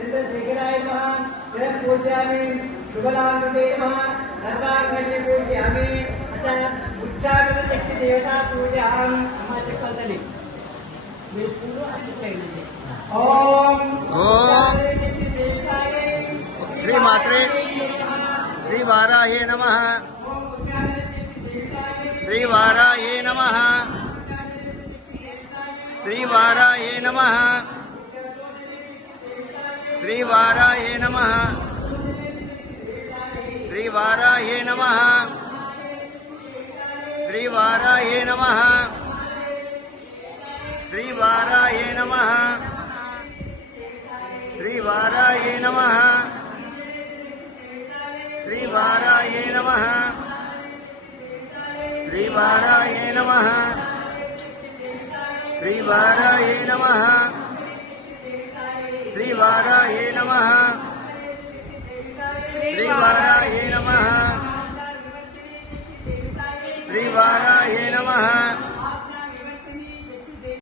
चंद्रशेखराय नमः जल पूजयामि शुभलाभते नमः सर्वांगने पूजयामि अच्छा उच्चारण शक्ति देवता पूजाम अम्मा చెప్పాలి మీరు పూలు అచ్చటైంది ఓం ఓం శ్రీ మాత్రే శ్రీ వారాయే నమః శ్రీ వారాయే నమః శ్రీ వారాయే నమః శ్రీ వారాయే నమః శ్రీ వారాయే నమః శ్రీ వారాయే నమః శ్రీ వారాయే నమః శ్రీ వారాయే నమః శ్రీ వారాయే నమః శ్రీ వారాయే నమః శ్రీ వారాయే నమః శ్రీ వారాయే నమః శ్రీ వారాయే నమః శ్రీ వారాయే నమః